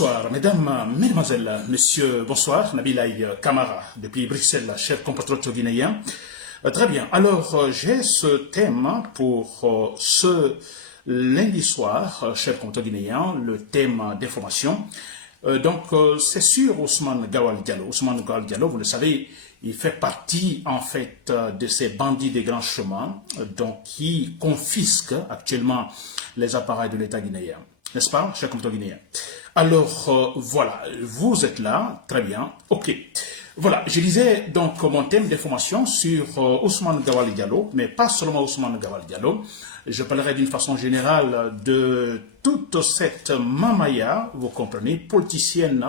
Bonsoir, mesdames, mesdemoiselles, messieurs, bonsoir, Nabilaï Kamara, depuis Bruxelles, cher compatriote guinéen. Très bien, alors j'ai ce thème pour ce lundi soir, cher compatriote guinéen, le thème d'information. C'est sur Ousmane Gawal Diallo. Ousmane Gawal Diallo, vous le savez, il fait partie en fait de ces bandits des grands chemins, qui confisquent actuellement les appareils de l'État guinéen. N'est-ce pas, cher compatriote guinéen? Alors, voilà, vous êtes là, très bien, ok. Voilà, je disais donc mon thème d'information sur Ousmane Gawal Diallo, mais pas seulement Ousmane Gawal Diallo. Je parlerai d'une façon générale de toute cette mamaya, vous comprenez, politicienne,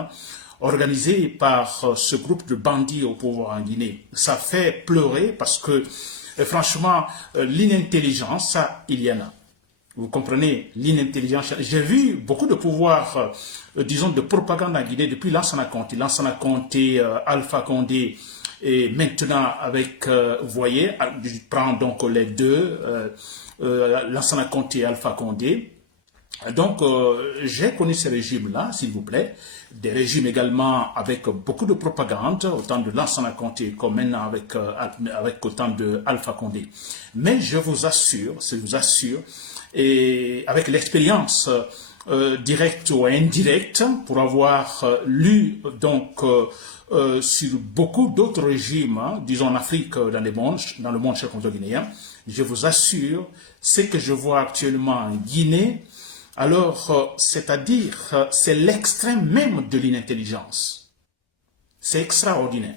organisée par ce groupe de bandits au pouvoir en Guinée. Ça fait pleurer parce que, franchement, l'inintelligence, ça, il y en a. Vous comprenez, l'inintelligence. J'ai vu beaucoup de pouvoir, disons, de propagande en Guinée depuis Lansana Conté, Alpha Condé, et maintenant avec, vous voyez, je prends donc les deux, Lansana Conté et Alpha Condé. Donc, j'ai connu ces régimes-là, s'il vous plaît, des régimes également avec beaucoup de propagande, autant de Lansana Conté comme maintenant avec autant de Alpha Condé. Mais je vous assure, et avec l'expérience directe ou indirecte, pour avoir lu donc sur beaucoup d'autres régimes, disons en Afrique, dans le monde cher compatriote guinéen, je vous assure, ce que je vois actuellement en Guinée, alors c'est-à-dire c'est l'extrême même de l'inintelligence. C'est extraordinaire.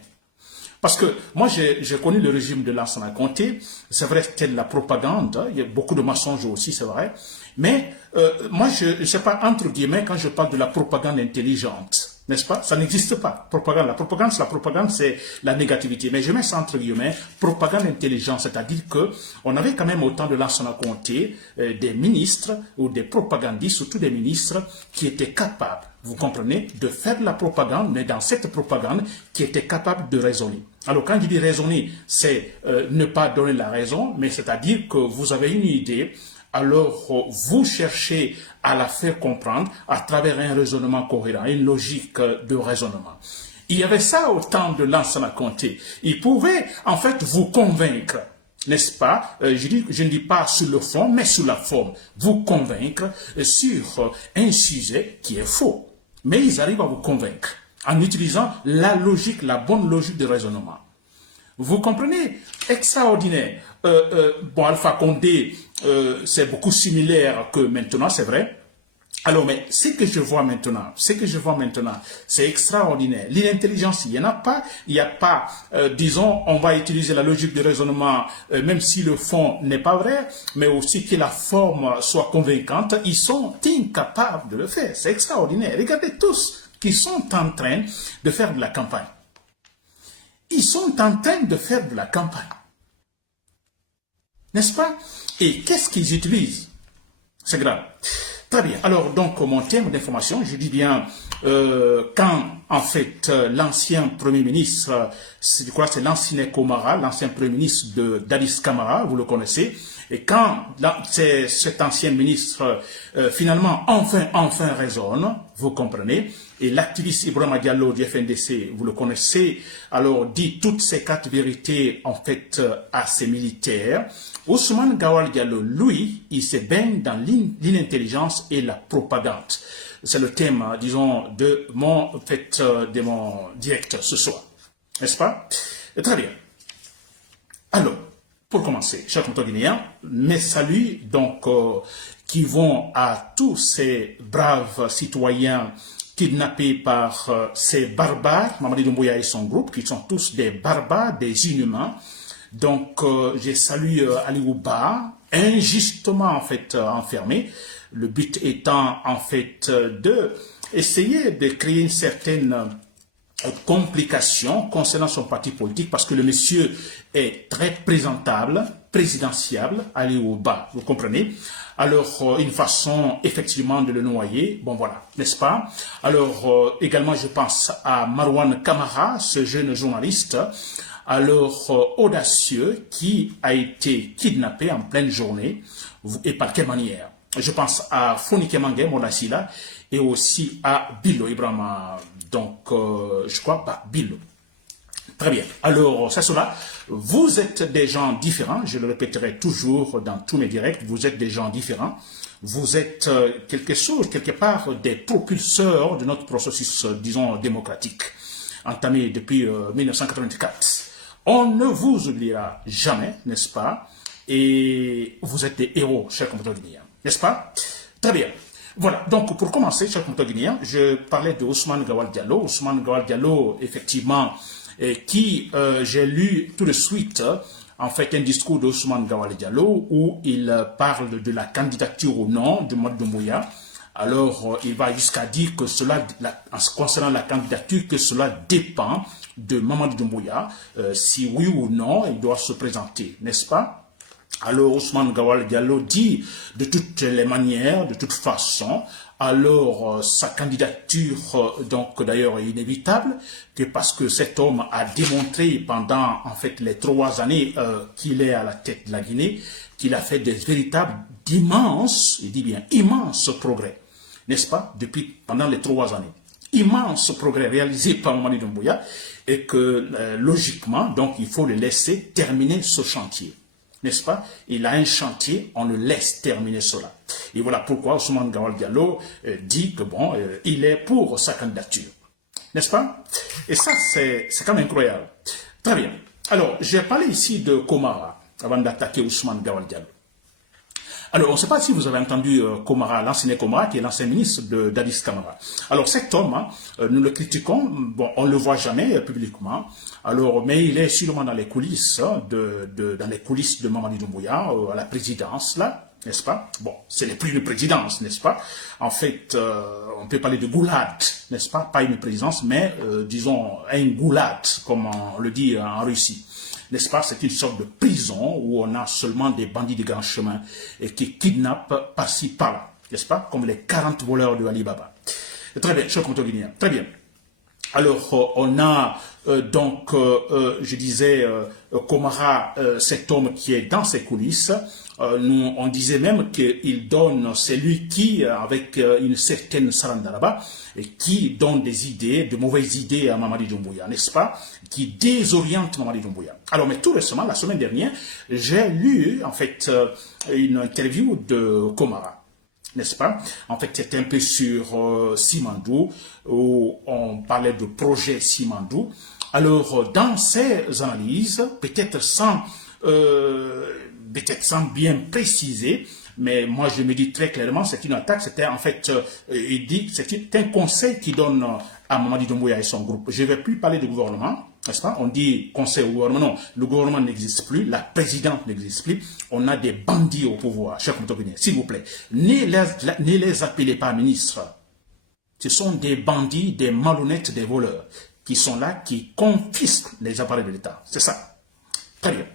Parce que moi, j'ai connu le régime de Lansana Conté. C'est vrai, c'était de la propagande. Il y a beaucoup de mensonges aussi, c'est vrai. Mais moi, je ne sais pas, entre guillemets, quand je parle de la propagande intelligente, n'est-ce pas? Ça n'existe pas. Propagande. La propagande, c'est la négativité. Mais je mets ça entre guillemets, propagande intelligente, c'est-à-dire que on avait quand même autant de Lansana Conté, des ministres ou des propagandistes, surtout des ministres, qui étaient capables, vous comprenez, de faire de la propagande, mais dans cette propagande, qui étaient capables de raisonner. Alors, quand je dis raisonner, c'est ne pas donner la raison, mais c'est-à-dire que vous avez une idée, alors vous cherchez à la faire comprendre à travers un raisonnement cohérent, une logique de raisonnement. Il y avait ça au temps de Lansana Conté. Il pouvait en fait vous convaincre, n'est-ce pas? Je ne dis pas sur le fond, mais sur la forme. Vous convaincre sur un sujet qui est faux. Mais ils arrivent à vous convaincre en utilisant la logique, la bonne logique de raisonnement. Vous comprenez? Extraordinaire. Alpha Condé, c'est beaucoup similaire que maintenant, c'est vrai. Alors, mais ce que je vois maintenant, c'est extraordinaire. L'inintelligence, il n'y en a pas. Il n'y a pas, disons, on va utiliser la logique de raisonnement, même si le fond n'est pas vrai, mais aussi que la forme soit convaincante. Ils sont incapables de le faire. C'est extraordinaire. Regardez tous qui sont en train de faire de la campagne. Ils sont en train de faire de la campagne. N'est-ce pas? Et qu'est-ce qu'ils utilisent? C'est grave. Très bien. Alors, donc, mon thème d'information, je dis bien, quand, en fait, l'ancien Premier ministre, je crois que c'est l'ancien Komara, l'ancien Premier ministre d'Addis Camara, vous le connaissez, et quand cet ancien ministre, finalement, enfin raisonne, vous comprenez, et l'activiste Ibrahima Diallo du FNDC, vous le connaissez, alors dit toutes ces quatre vérités, en fait, à ses militaires. Ousmane Gawal Diallo, lui, il se baigne dans l'inintelligence et la propagande. C'est le thème, disons, de mon direct ce soir. N'est-ce pas? Très bien. Alors, pour commencer, chers compatriotes guinéens, mes saluts, donc, qui vont à tous ces braves citoyens kidnappés par ces barbares, Mamadi Doumbouya et son groupe, qui sont tous des barbares, des inhumains. Donc, je salue Ali Ouba, injustement, en fait, enfermé. Le but étant, en fait, de essayer de créer une certaine complication concernant son parti politique, parce que le monsieur est très présentable, présidentiable, Ali Ouba, vous comprenez? Alors, une façon, effectivement, de le noyer, bon voilà, n'est-ce pas? Alors, également, je pense à Marwan Kamara, ce jeune journaliste, alors audacieux, qui a été kidnappé en pleine journée, et par quelle manière? Je pense à Fonike Mangé Molasila et aussi à Bilo Ibrahima. Donc, je crois pas, Bilo. Très bien. Alors, c'est cela. Vous êtes des gens différents. Je le répéterai toujours dans tous mes directs. Vous êtes des gens différents. Vous êtes quelque part, des propulseurs de notre processus, disons, démocratique, entamé depuis 1984. On ne vous oubliera jamais, n'est-ce pas? Et vous êtes des héros, chers compatriotes guinéens, n'est-ce pas? Très bien. Voilà, donc pour commencer, chers compatriotes guinéens, je parlais de Ousmane Gawal Diallo. Ousmane Gawal Diallo, effectivement, qui j'ai lu tout de suite, en fait, un discours d'Ousmane Gawal Diallo où il parle de la candidature ou non de Mamadi Doumbouya. Alors, il va jusqu'à dire que cela, en ce concernant la candidature, que cela dépend de Mamadi Doumbouya, si oui ou non il doit se présenter, n'est-ce pas? Alors Ousmane Gawal Diallo dit de toutes les manières, de toute façon, alors sa candidature donc d'ailleurs est inévitable, que parce que cet homme a démontré pendant en fait les 3 années qu'il est à la tête de la Guinée, qu'il a fait des véritables d'immenses, il dit bien immenses progrès, n'est-ce pas, pendant les 3 années. Immense progrès réalisé par Mamadi Doumbouya et que logiquement, donc il faut le laisser terminer ce chantier. N'est-ce pas? Il a un chantier, on le laisse terminer cela. Et voilà pourquoi Ousmane Gawal Diallo dit que bon, il est pour sa candidature. N'est-ce pas? Et ça, c'est quand même incroyable. Très bien. Alors, j'ai parlé ici de Komara, avant d'attaquer Ousmane Gawal Diallo. Alors, on ne sait pas si vous avez entendu Komara, l'ancien Komara, qui est l'ancien ministre d'Addis Camara. Alors, cet homme, hein, nous le critiquons, bon, on ne le voit jamais publiquement. Alors, mais il est sûrement dans les coulisses, dans les coulisses de Mamadi Doumbouya, à la présidence, là, n'est-ce pas? Bon, ce n'est plus une présidence, n'est-ce pas? En fait, on peut parler de goulad, n'est-ce pas? Pas une présidence, mais disons un goulad, comme on le dit en Russie. N'est-ce pas? C'est une sorte de prison où on a seulement des bandits de grand chemin et qui kidnappent par-ci, par-là. N'est-ce pas? Comme les 40 voleurs de Alibaba. Très bien, cher compatriote guinéen. Très bien. Alors, on a donc, je disais, Komara, cet homme qui est dans ses coulisses. On disait même qu'il donne, c'est lui qui, avec une certaine Sarandaraba, qui donne des idées, de mauvaises idées à Mamadi Doumbouya, n'est-ce pas? Qui désoriente Mamadi Doumbouya. Alors, mais tout récemment, la semaine dernière, j'ai lu, en fait, une interview de Komara. N'est-ce pas? En fait, c'était un peu sur Simandou, où on parlait de projet Simandou. Alors, dans ces analyses, peut-être sans bien préciser, mais moi je me dis très clairement, c'est une attaque, c'était en fait, il dit, c'est un conseil qu'il donne à Mamadi Doumbouya et son groupe. Je ne vais plus parler du gouvernement, n'est-ce pas? On dit conseil au gouvernement, non, le gouvernement n'existe plus, la présidente n'existe plus, on a des bandits au pouvoir, chers compatriotes, s'il vous plaît, ne les appelez pas ministres. Ce sont des bandits, des malhonnêtes, des voleurs, qui sont là, qui confisquent les appareils de l'État. C'est ça. Très bien.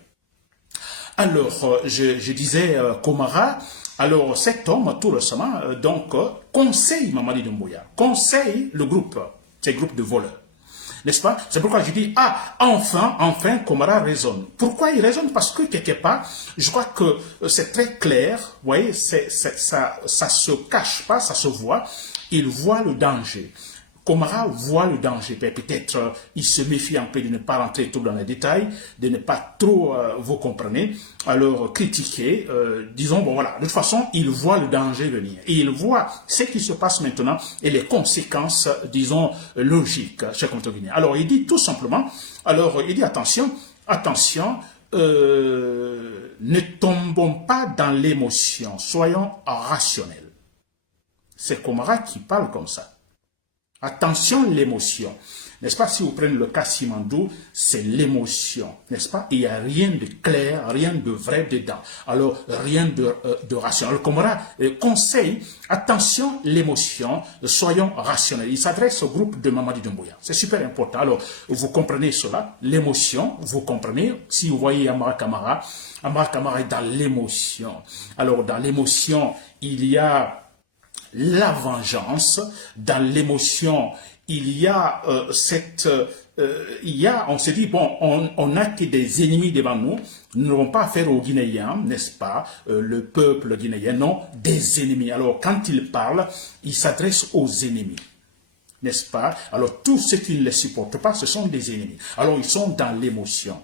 Alors, je disais Komara, alors cet homme, tout récemment, donc, conseille Mamadi Doumbouya, conseille le groupe, ces groupes de voleurs. N'est-ce pas? C'est pourquoi je dis, ah, enfin, Komara raisonne. Pourquoi il raisonne? Parce que quelque part, je crois que c'est très clair, vous voyez, ça se cache pas, ça se voit, il voit le danger. Komara voit le danger, peut-être il se méfie un peu de ne pas rentrer trop dans les détails, de ne pas trop, vous comprenez, alors critiquer, disons, bon voilà, de toute façon, il voit le danger venir, et il voit ce qui se passe maintenant, et les conséquences, disons, logiques, chers compatriotes guinéens. Alors, il dit tout simplement, alors, il dit attention, ne tombons pas dans l'émotion, soyons rationnels. C'est Komara qui parle comme ça. Attention l'émotion, n'est-ce pas? Si vous prenez le cas Simandou, c'est l'émotion, n'est-ce pas? Il n'y a rien de clair, rien de vrai dedans. Alors, rien de rationnel. Alors, Komara conseille, attention l'émotion, soyons rationnels. Il s'adresse au groupe de Mamadi Doumbouya. C'est super important. Alors, vous comprenez cela, l'émotion, vous comprenez. Si vous voyez Amara Kamara est dans l'émotion. Alors, dans l'émotion, il y a la vengeance, dans l'émotion, il y a on se dit, bon, on n'a que des ennemis devant nous, nous n'avons pas affaire aux Guinéens, n'est-ce pas, le peuple guinéen, non, des ennemis. Alors, quand il parle, il s'adresse aux ennemis, n'est-ce pas? Alors, tous ceux qui ne les supportent pas, ce sont des ennemis. Alors, ils sont dans l'émotion.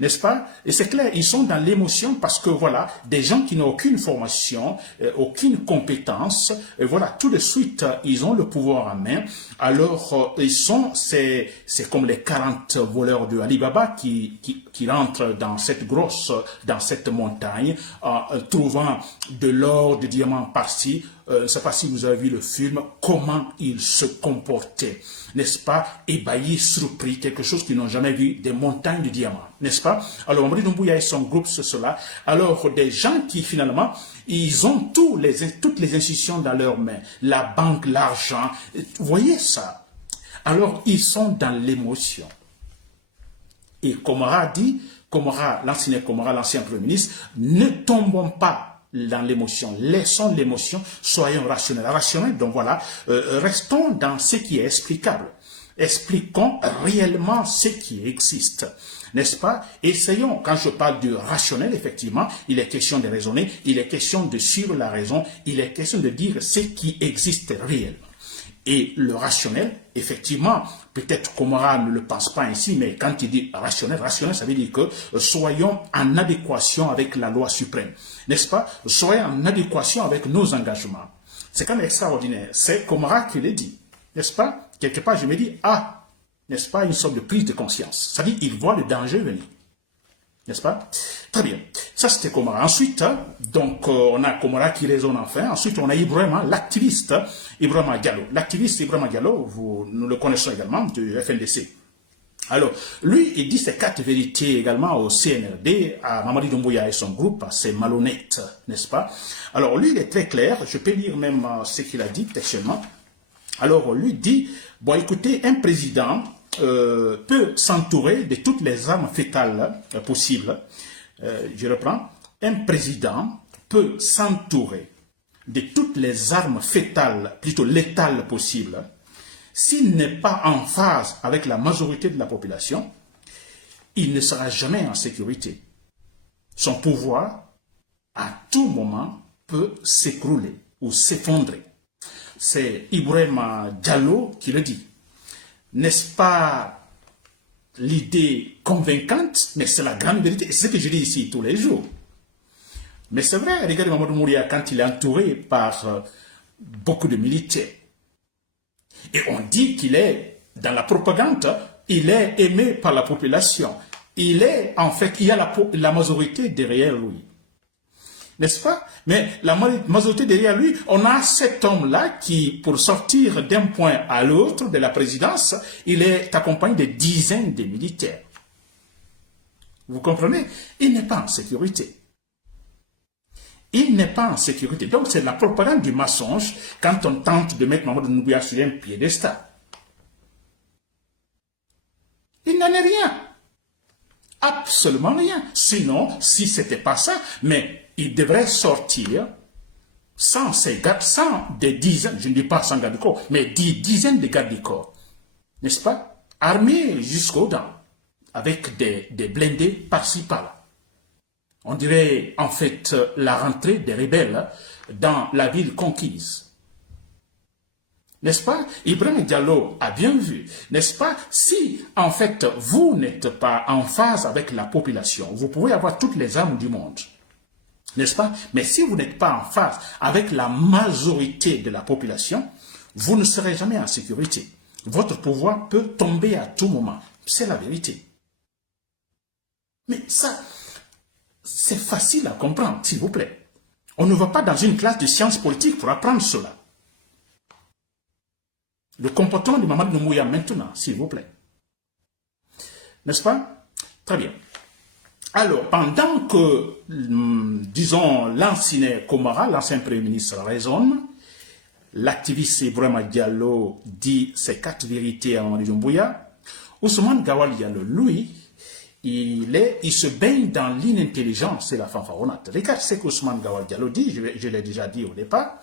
N'est-ce pas? Et c'est clair, ils sont dans l'émotion parce que voilà, des gens qui n'ont aucune formation, aucune compétence, et voilà, tout de suite, ils ont le pouvoir en main. Alors, c'est comme les 40 voleurs de Alibaba qui rentrent dans cette montagne, trouvant de l'or, des diamants par-ci. Je ne sais pas si vous avez vu le film, comment ils se comportaient, n'est-ce pas, ébahis, surpris, quelque chose qu'ils n'ont jamais vu, des montagnes de diamants, n'est-ce pas? Alors, Mamadi Doumbouya et son groupe, c'est cela. Alors, des gens qui, finalement, ils ont toutes les institutions dans leurs mains, la banque, l'argent, vous voyez ça? Alors, ils sont dans l'émotion. Et Komara dit, l'ancien Premier ministre, ne tombons pas dans l'émotion, laissons l'émotion, soyons rationnels, donc voilà, restons dans ce qui est explicable, expliquons réellement ce qui existe, n'est-ce pas? Essayons, quand je parle de rationnel, effectivement, il est question de raisonner, il est question de suivre la raison, il est question de dire ce qui existe réellement. Et le rationnel, effectivement, peut-être Komara ne le pense pas ainsi, mais quand il dit rationnel, ça veut dire que soyons en adéquation avec la loi suprême, n'est-ce pas? Soyons en adéquation avec nos engagements. C'est quand même extraordinaire. C'est Komara qui le dit, n'est-ce pas? Quelque part, je me dis, n'est-ce pas, une sorte de prise de conscience. Ça dit, il voit le danger venir. N'est-ce pas? Très bien. Ça, c'était Komara. Ensuite, donc, on a Komara qui raisonne enfin. Ensuite, on a Ibrahima, l'activiste Ibrahima Diallo. L'activiste Ibrahima Diallo, nous le connaissons également du FNDC. Alors, lui, il dit ces 4 vérités également au CNRD, à Mamadi Doumbouya et son groupe, c'est malhonnête, n'est-ce pas? Alors, lui, il est très clair. Je peux lire même ce qu'il a dit textuellement. Alors, lui dit, bon, écoutez, un président peut s'entourer de toutes les armes fétales possibles. Je reprends. Un président peut s'entourer de toutes les armes fétales, plutôt létales possibles, s'il n'est pas en phase avec la majorité de la population, il ne sera jamais en sécurité. Son pouvoir, à tout moment, peut s'écrouler ou s'effondrer. C'est Ibrahima Diallo qui le dit. N'est-ce pas l'idée convaincante, mais c'est la grande vérité. Et c'est ce que je dis ici tous les jours. Mais c'est vrai, regardez Mamadou Mouria quand il est entouré par beaucoup de militaires. Et on dit qu'il est, dans la propagande, il est aimé par la population. Il est, en fait, il y a la majorité derrière lui. N'est-ce pas? Mais la majorité derrière lui, on a cet homme-là qui, pour sortir d'un point à l'autre de la présidence, il est accompagné de dizaines de militaires. Vous comprenez? Il n'est pas en sécurité. Il n'est pas en sécurité. Donc c'est la propagande du mensonge quand on tente de mettre Mamadou Doumbouya sur un piédestal. Il n'en est rien. Absolument rien. Sinon, si ce n'était pas ça, mais il devrait sortir sans ses gardes, sans des dizaines, je ne dis pas sans garde du corps, mais des dizaines de gardes du corps. N'est-ce pas? Armés jusqu'aux dents, avec des blindés par-ci par-là. On dirait en fait la rentrée des rebelles dans la ville conquise. N'est-ce pas? Ibrahima Diallo a bien vu. N'est-ce pas? Si, en fait, vous n'êtes pas en phase avec la population, vous pouvez avoir toutes les armes du monde. N'est-ce pas? Mais si vous n'êtes pas en phase avec la majorité de la population, vous ne serez jamais en sécurité. Votre pouvoir peut tomber à tout moment. C'est la vérité. Mais ça, c'est facile à comprendre, s'il vous plaît. On ne va pas dans une classe de sciences politiques pour apprendre cela. Le comportement de Mamadou Doumbouya maintenant, s'il vous plaît. N'est-ce pas? Très bien. Alors, pendant que, disons, l'ancien Komara, l'ancien Premier ministre, raisonne, l'activiste Ibrahima Diallo dit ses 4 vérités à Mamadou Doumbouya, Ousmane Gawal Diallo, lui, il se baigne dans l'inintelligence et la fanfaronnade. Regarde ce qu'Ousmane Gawal Diallo dit, je l'ai déjà dit au départ.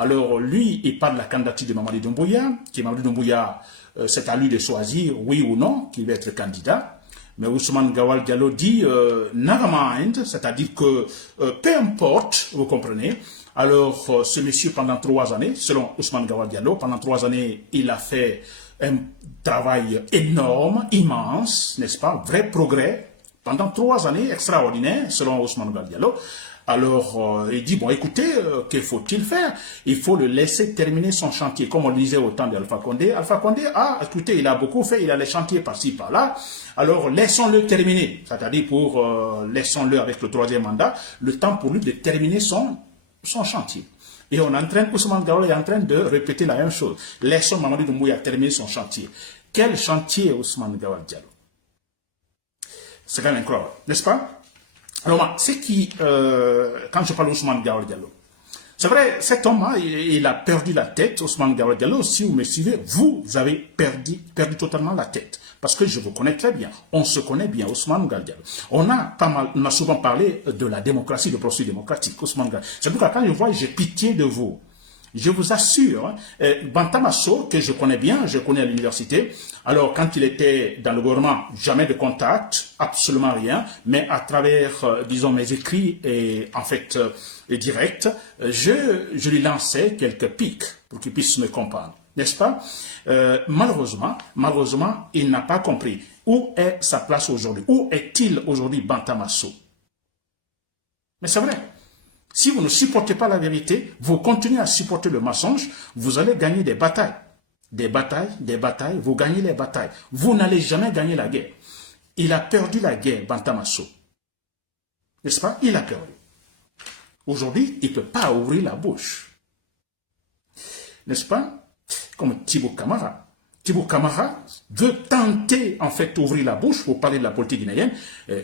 Alors, lui, il parle de la candidature de Mamadi Doumbouya, qui Mamadi Doumbouya, c'est à lui de choisir, oui ou non, qu'il va être candidat. Mais Ousmane Gawal Diallo dit never mind, c'est-à-dire que peu importe, vous comprenez. Alors, ce monsieur, pendant 3 années, selon Ousmane Gawal Diallo, pendant 3 années, il a fait un travail énorme, immense, n'est-ce pas, vrai progrès, pendant 3 années extraordinaires, selon Ousmane Gawal Diallo. Alors, il dit, bon, écoutez, que faut-il faire? Il faut le laisser terminer son chantier, comme on le disait au temps d'Alpha Condé. Alpha Condé, écoutez, il a beaucoup fait, il a les chantiers par-ci, par-là. Alors, laissons-le terminer, c'est-à-dire laissons-le avec le 3e mandat, le temps pour lui de terminer son chantier. Et Ousmane Gawal est en train de répéter la même chose. Laissons Mamadi Doumbouya terminer son chantier. Quel chantier, Ousmane Gawal Diallo? C'est quand même incroyable, n'est-ce pas? Alors, c'est qui, quand je parle d'Ousmane Gawal Diallo, c'est vrai, cet homme-là, il a perdu la tête, Ousmane Gawal Diallo. Si vous me suivez, vous avez perdu totalement la tête. Parce que je vous connais très bien. On se connaît bien, Ousmane Gawal Diallo. On a souvent parlé de la démocratie, de processus démocratique, Ousmane Gawal. C'est pourquoi quand je vois, j'ai pitié de vous. Je vous assure, Bantamasso, que je connais bien, je connais à l'université, alors quand il était dans le gouvernement, jamais de contact, absolument rien, mais à travers, disons, mes écrits et en fait, directs, je lui lançais quelques pics pour qu'il puisse me comprendre, n'est-ce pas? Malheureusement, il n'a pas compris. Où est sa place aujourd'hui? Où est-il aujourd'hui, Bantamasso? Mais c'est vrai. Si vous ne supportez pas la vérité, vous continuez à supporter le mensonge, vous allez gagner des batailles. Des batailles, vous gagnez les batailles. Vous n'allez jamais gagner la guerre. Il a perdu la guerre, Bantamasso. N'est-ce pas? Il a perdu. Aujourd'hui, il ne peut pas ouvrir la bouche. N'est-ce pas? Comme Thibaut Camara. Thibaut Camara veut tenter, en fait, d'ouvrir la bouche pour parler de la politique guinéenne.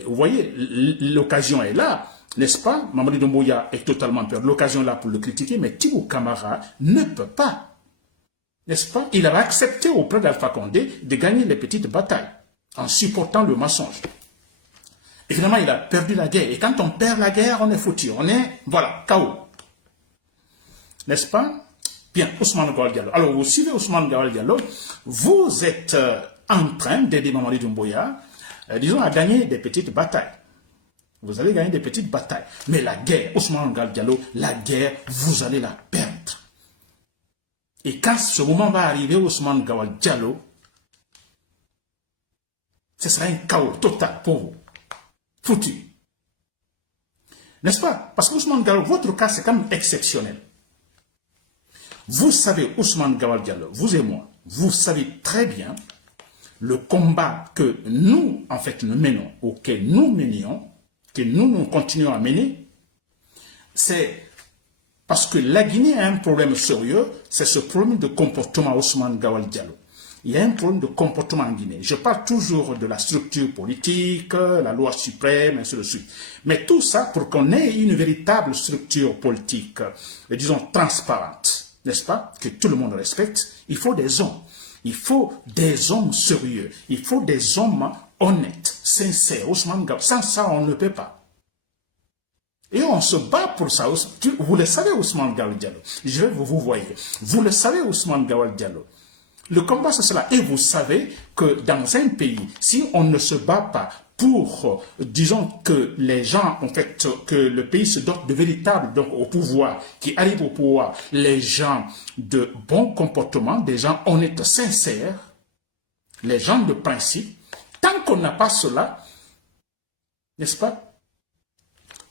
Vous voyez, l'occasion est là. N'est-ce pas? Mamadi Doumbouya est totalement perdu. L'occasion est là pour le critiquer, mais Thibaut Camara ne peut pas. N'est-ce pas? Il avait accepté auprès d'Alpha Condé de gagner les petites batailles en supportant le mensonge. Évidemment, il a perdu la guerre. Et quand on perd la guerre, on est foutu. On est, voilà, KO. N'est-ce pas? Bien, Ousmane Gawal Diallo. Alors, vous suivez Ousmane Gawal Diallo, vous êtes en train d'aider Mamadi Doumbouya, disons, à gagner des petites batailles. Vous allez gagner des petites batailles. Mais la guerre, Ousmane Gawal Diallo, la guerre, vous allez la perdre. Et quand ce moment va arriver, Ousmane Gawal Diallo, ce sera un chaos total pour vous. Foutu. N'est-ce pas? Parce que Ousmane Gawal, votre cas, c'est quand même exceptionnel. Vous savez, Ousmane Gawal Diallo, vous et moi, vous savez très bien le combat que nous, en fait, nous menons, ou que nous menions, que nous continuons à mener, c'est parce que la Guinée a un problème sérieux, c'est ce problème de comportement Ousmane Gawal Diallo. Il y a un problème de comportement en Guinée. Je parle toujours de la structure politique, la loi suprême, ainsi de suite. Mais tout ça pour qu'on ait une véritable structure politique, disons transparente, n'est-ce pas, que tout le monde respecte, il faut des hommes. Il faut des hommes sérieux. Il faut des hommes honnêtes, sincères. Ousmane Gawal, sans ça, on ne peut pas. Et on se bat pour ça. Vous le savez, Ousmane Gawal Diallo. Je vais vous voyez. Vous le savez, Ousmane Gawal Diallo. Le combat, c'est cela. Et vous savez que dans un pays, si on ne se bat pas pour, disons, que les gens, en fait, que le pays se dote de véritables, donc au pouvoir, qui arrivent au pouvoir, les gens de bon comportement, des gens honnêtes, sincères, les gens de principe, tant qu'on n'a pas cela, n'est-ce pas,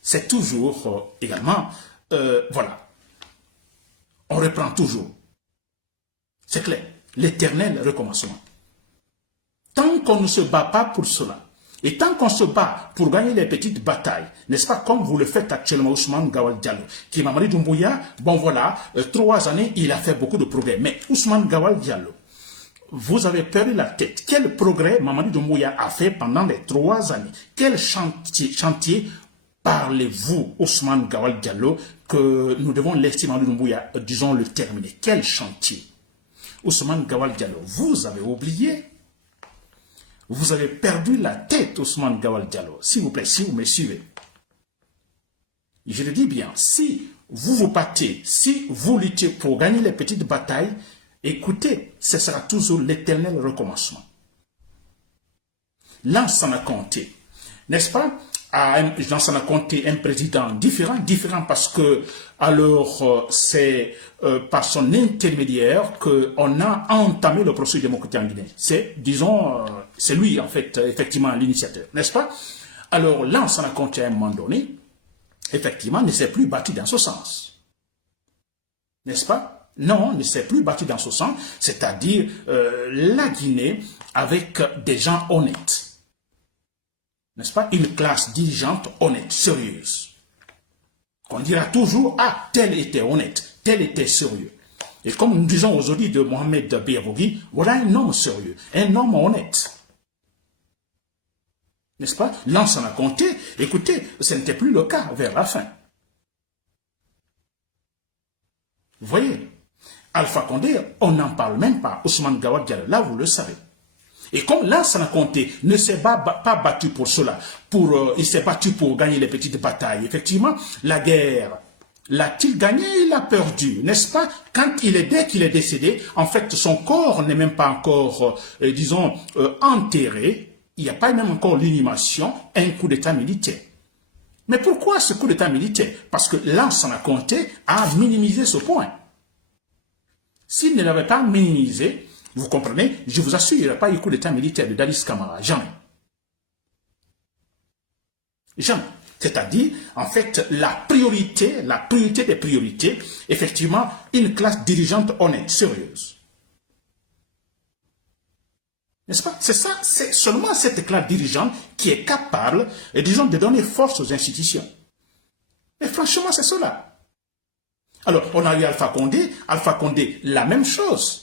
c'est toujours également, voilà, on reprend toujours. C'est clair. L'éternel recommencement. Tant qu'on ne se bat pas pour cela, et tant qu'on se bat pour gagner les petites batailles, n'est-ce pas, comme vous le faites actuellement, Ousmane Gawal Diallo, qui Mamadi Doumbouya, bon voilà, 3 années, il a fait beaucoup de progrès. Mais Ousmane Gawal Diallo, vous avez perdu la tête. Quel progrès Mamadi Doumbouya a fait pendant les 3 années? Quel chantier parlez-vous, Ousmane Gawal Diallo, que nous devons laisser Mamadi Doumbouya, disons, le terminer? Quel chantier? Ousmane Gawal Diallo, vous avez oublié, vous avez perdu la tête, Ousmane Gawal Diallo. S'il vous plaît, si vous me suivez. Je le dis bien, si vous vous battez, si vous luttez pour gagner les petites batailles, écoutez, ce sera toujours l'éternel recommencement. Lansana Conté, n'est-ce pas? Lansana Conté, un président différent parce que alors c'est par son intermédiaire qu'on a entamé le processus démocratique en Guinée. C'est, disons, c'est lui en fait, effectivement, l'initiateur, n'est-ce pas? Alors Lansana Conté à un moment donné, effectivement, ne s'est plus battu dans ce sens, n'est-ce pas? Non, ne s'est plus battu dans ce sens, c'est-à-dire la Guinée avec des gens honnêtes. N'est-ce pas? Une classe dirigeante honnête, sérieuse. On dira toujours, ah, tel était honnête, tel était sérieux. Et comme nous disons aujourd'hui de Mohamed Biabogui, voilà un homme sérieux, un homme honnête. N'est-ce pas? Lansana Conté, écoutez, ce n'était plus le cas vers la fin. Vous voyez? Alpha Condé, on n'en parle même pas. Ousmane Gawad Diallo, là, vous le savez. Et comme Lansana Conté ne s'est pas battu pour cela, il s'est battu pour gagner les petites batailles, effectivement, la guerre, l'a-t-il gagné? Il a perdu, n'est-ce pas? Dès qu'il est décédé, en fait, son corps n'est même pas encore, disons, enterré. Il n'y a pas même encore l'inhumation, un coup d'état militaire. Mais pourquoi ce coup d'état militaire? Parce que Lansana Conté a minimisé ce point. S'il ne l'avait pas minimisé, vous comprenez, je vous assure, il n'y aurait pas eu coup d'état militaire de Dadis Camara. Jamais. Jamais. C'est-à-dire, en fait, la priorité des priorités, effectivement, une classe dirigeante honnête, sérieuse. N'est-ce pas? C'est ça, c'est seulement cette classe dirigeante qui est capable, disons, de donner force aux institutions. Mais franchement, c'est cela. Alors, on a eu Alpha Condé, la même chose.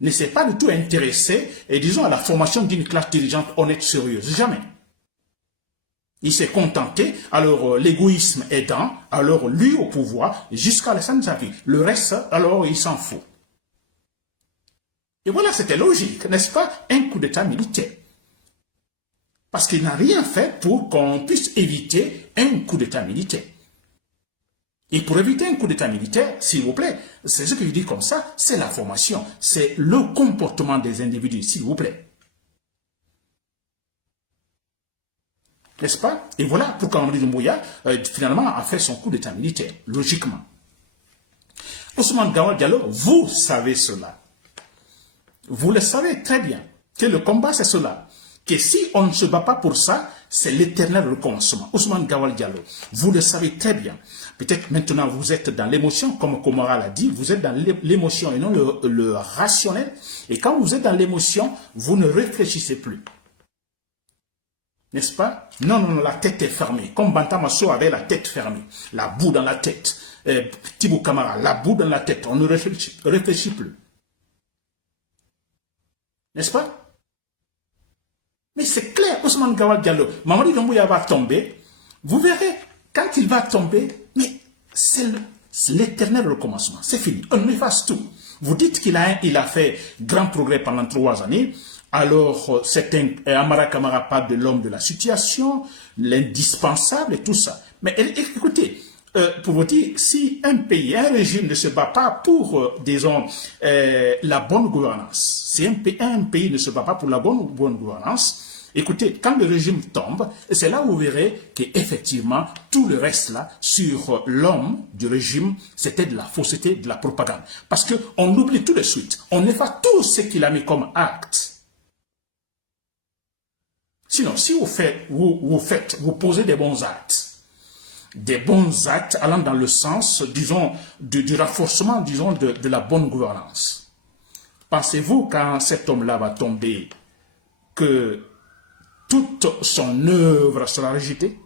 Ne s'est pas du tout intéressé, disons, à la formation d'une classe dirigeante honnête, sérieuse. Jamais. Il s'est contenté, alors l'égoïsme aidant, alors lui au pouvoir, jusqu'à la fin de sa vie. Le reste, alors il s'en fout. Et voilà, c'était logique, n'est-ce pas? Un coup d'état militaire. Parce qu'il n'a rien fait pour qu'on puisse éviter un coup d'état militaire. Et pour éviter un coup d'état militaire, s'il vous plaît, c'est ce que je dis comme ça, c'est la formation, c'est le comportement des individus, s'il vous plaît. N'est-ce pas? Et voilà pourquoi Mamadi Doumbouya, finalement, a fait son coup d'état militaire, logiquement. Ousmane Gawad Diallo, vous savez cela. Vous le savez très bien, que le combat, c'est cela. Que si on ne se bat pas pour ça, c'est l'éternel recommencement. Ousmane Gawad Diallo, vous le savez très bien. Peut-être maintenant vous êtes dans l'émotion, comme Komara l'a dit, vous êtes dans l'émotion et non le rationnel. Et quand vous êtes dans l'émotion, vous ne réfléchissez plus. N'est-ce pas? Non, la tête est fermée. Comme Bantamasso avait la tête fermée. La boue dans la tête. Tibou Kamara, la boue dans la tête. On ne réfléchit plus. N'est-ce pas? Mais c'est clair, Ousmane Gawad Diallo, Mamadi Doumbouya va tomber. Vous verrez, quand il va tomber, mais c'est l'éternel recommencement. C'est fini. On efface tout. Vous dites qu'il a fait grand progrès pendant 3 années. Alors, Amara Kamara parle de l'homme de la situation, l'indispensable et tout ça. Mais écoutez, pour vous dire, si un pays, un régime ne se bat pas pour, disons, la bonne gouvernance, si un pays ne se bat pas pour la bonne gouvernance, écoutez, quand le régime tombe, c'est là où vous verrez qu'effectivement, tout le reste là, sur l'homme du régime, c'était de la fausseté, de la propagande. Parce qu'on oublie tout de suite, on efface tout ce qu'il a mis comme acte. Sinon, si vous posez des bons actes allant dans le sens, disons, du renforcement, disons, de la bonne gouvernance. Pensez-vous, quand cet homme-là va tomber, que toute son œuvre sera rejetée?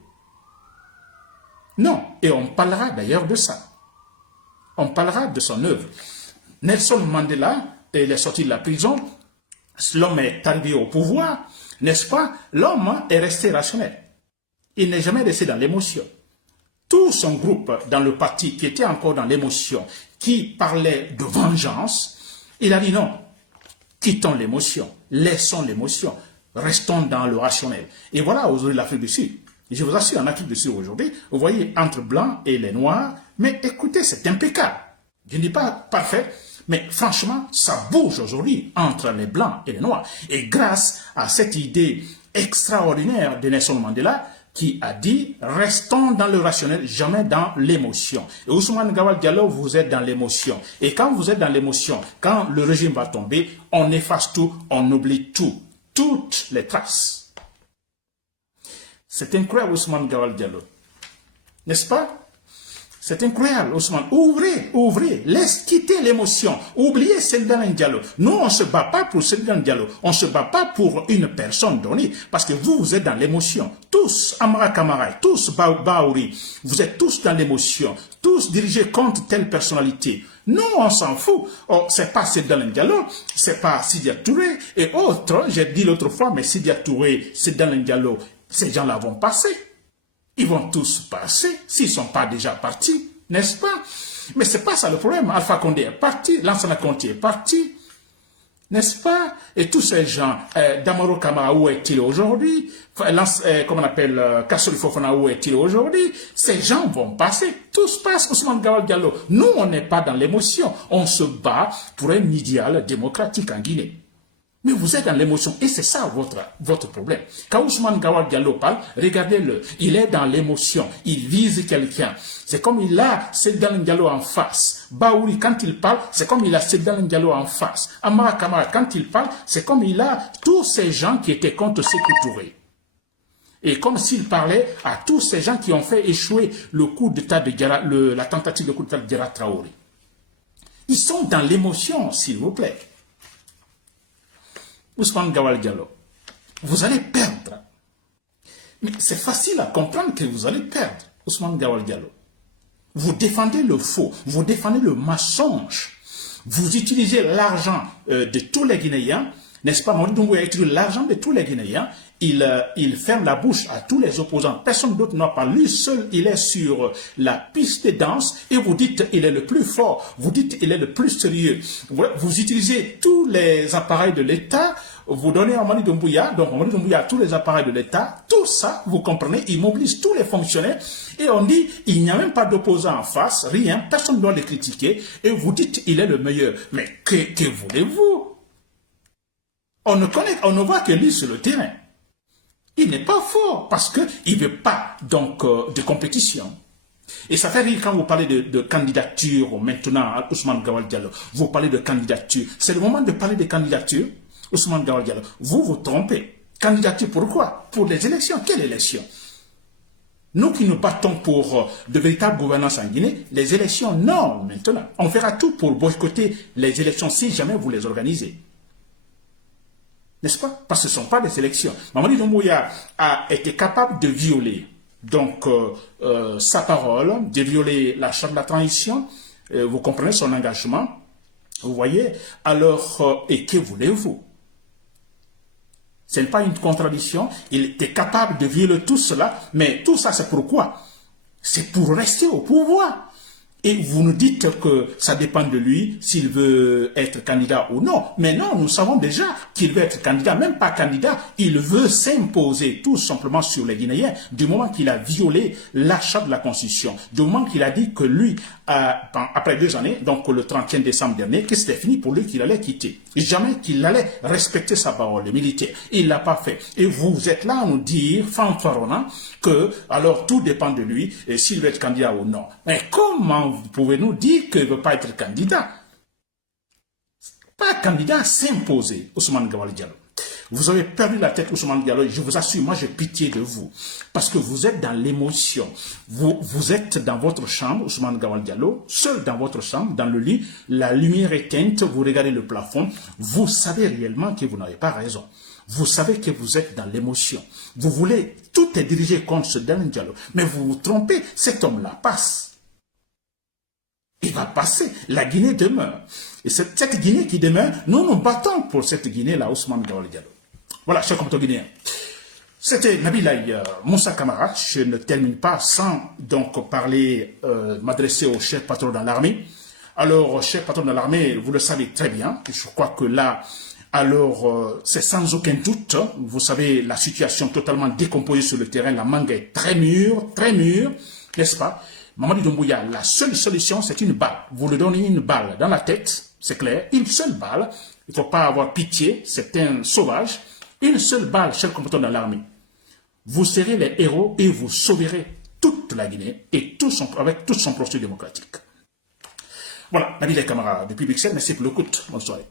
Non, et on parlera d'ailleurs de ça. On parlera de son œuvre. Nelson Mandela, il est sorti de la prison, l'homme est arrivé au pouvoir, n'est-ce pas? L'homme est resté rationnel. Il n'est jamais resté dans l'émotion. Tout son groupe dans le parti qui était encore dans l'émotion, qui parlait de vengeance, il a dit non, quittons l'émotion, laissons l'émotion, restons dans le rationnel. Et voilà aujourd'hui l'Afrique du Sud. Je vous assure, en Afrique du Sud aujourd'hui, vous voyez entre blancs et les noirs, mais écoutez, c'est impeccable. Je ne dis pas parfait, mais franchement, ça bouge aujourd'hui entre les blancs et les noirs. Et grâce à cette idée extraordinaire de Nelson Mandela, qui a dit « Restons dans le rationnel, jamais dans l'émotion ». Et Ousmane Gawal Diallo, vous êtes dans l'émotion. Et quand vous êtes dans l'émotion, quand le régime va tomber, on efface tout, on oublie tout, toutes les traces. C'est incroyable, Ousmane Gawal Diallo. N'est-ce pas? C'est incroyable, Ousmane. Ouvrez, laisse quitter l'émotion. Oubliez Seydina Diallo. Nous, on ne se bat pas pour Seydina Diallo. On ne se bat pas pour une personne donnée. Parce que vous êtes dans l'émotion. Tous, Amara Kamara, tous Baouri, vous êtes tous dans l'émotion. Tous dirigés contre telle personnalité. Nous, on s'en fout. Oh, c'est pas Seydina Diallo, c'est pas Sidya Touré et autres. J'ai dit l'autre fois, mais Sidya Touré, Seydina Diallo, ces gens-là vont passer. Ils vont tous passer, s'ils ne sont pas déjà partis, n'est-ce pas? Mais ce n'est pas ça le problème. Alpha Condé est parti, Lansana Conté est parti, n'est-ce pas? Et tous ces gens, Damaro Kamara, où est-il aujourd'hui? Comment on appelle, Kassoli Fofana, où est-il aujourd'hui? Ces gens vont passer, tous passent, Ousmane Gawal Diallo. Nous, on n'est pas dans l'émotion, on se bat pour un idéal démocratique en Guinée. Mais vous êtes dans l'émotion et c'est ça votre problème. Quand Ousmane Gawal Diallo parle, regardez-le, il est dans l'émotion, il vise quelqu'un. C'est comme il a Seydina Diallo en face. Baouri, quand il parle, c'est comme il a Seydina Diallo en face. Amara Kamara, quand il parle, c'est comme il a tous ces gens qui étaient contre Sékou Touré. Et comme s'il parlait à tous ces gens qui ont fait échouer le coup d'état de Diarra, la tentative de coup d'état de Diarra Traoré. Ils sont dans l'émotion, s'il vous plaît. Ousmane Gawal Diallo, vous allez perdre. Mais c'est facile à comprendre que vous allez perdre, Ousmane Gawal Diallo. Vous défendez le faux, vous défendez le mensonge. Vous utilisez l'argent de tous les Guinéens, n'est-ce pas? Mamadi Doumbouya utilise l'argent de tous les Guinéens. Il ferme la bouche à tous les opposants. Personne d'autre n'a pas. Lui seul, il est sur la piste de danse et vous dites il est le plus fort. Vous dites il est le plus sérieux. Vous utilisez tous les appareils de l'État. Vous donnez à Mamadi Doumbouya. Donc Mamadi Doumbouya a tous les appareils de l'État. Tout ça, vous comprenez, il mobilise tous les fonctionnaires. Et on dit il n'y a même pas d'opposant en face. Rien. Personne ne doit le critiquer. Et vous dites il est le meilleur. Mais que voulez-vous? On ne voit que lui sur le terrain. Il n'est pas fort parce qu'il ne veut pas donc de compétition. Et ça fait rire quand vous parlez de candidature maintenant à Ousmane Gawal Diallo. Vous parlez de candidature. C'est le moment de parler de candidature, Ousmane Gawal Diallo. Vous vous trompez. Candidature pourquoi? Pour les élections. Quelle élection? Nous qui nous battons pour de véritables gouvernances en Guinée, les élections, non, maintenant. On fera tout pour boycotter les élections si jamais vous les organisez. N'est-ce pas? Parce que ce ne sont pas des élections. Mamadi Doumbouya a été capable de violer donc, sa parole, de violer la charte de la transition. Vous comprenez son engagement. Vous voyez? Alors, et que voulez-vous? Ce n'est pas une contradiction. Il était capable de violer tout cela. Mais tout ça, c'est pourquoi? C'est pour rester au pouvoir. Et vous nous dites que ça dépend de lui s'il veut être candidat ou non. Mais non, nous savons déjà qu'il veut être candidat, même pas candidat. Il veut s'imposer tout simplement sur les Guinéens du moment qu'il a violé la charte de la Constitution. Du moment qu'il a dit que lui, après 2 années, donc le 31 décembre dernier, que c'était fini pour lui qu'il allait quitter. Jamais qu'il allait respecter sa parole, le militaire. Il ne l'a pas fait. Et vous êtes là à nous dire, fanfaronnant, que alors tout dépend de lui et s'il veut être candidat ou non. Mais comment vous pouvez nous dire qu'il ne veut pas être candidat? Pas candidat, s'imposer, Ousmane Gawal Diallo. Vous avez perdu la tête, Ousmane Diallo. Je vous assure, moi j'ai pitié de vous. Parce que vous êtes dans l'émotion. Vous êtes dans votre chambre, Ousmane Gawal Diallo, seul dans votre chambre, dans le lit, la lumière éteinte, vous regardez le plafond. Vous savez réellement que vous n'avez pas raison. Vous savez que vous êtes dans l'émotion. Vous voulez, tout est dirigé contre ce dernier Diallo. Mais vous vous trompez, cet homme-là passe. Il va passer. La Guinée demeure. Et cette Guinée qui demeure, nous nous battons pour cette Guinée-là, Ousmane Gawal Diallo. Voilà, chers compatriotes guinéens. C'était Nabilaï Moussa Camara. Je ne termine pas sans donc parler, m'adresser au chef patron dans l'armée. Alors, chef patron de l'armée, vous le savez très bien. Je crois que là, Alors, c'est sans aucun doute, vous savez, la situation totalement décomposée sur le terrain, la mangue est très mûre, n'est-ce pas? Mamadi Doumbouya, la seule solution, c'est une balle. Vous lui donnez une balle dans la tête, c'est clair, une seule balle. Il ne faut pas avoir pitié, c'est un sauvage. Une seule balle chez le combattant dans l'armée. Vous serez les héros et vous sauverez toute la Guinée et avec tout son processus démocratique. Voilà, Nabil et camarades, depuis Bruxelles, merci pour l'écoute. Bonne soirée.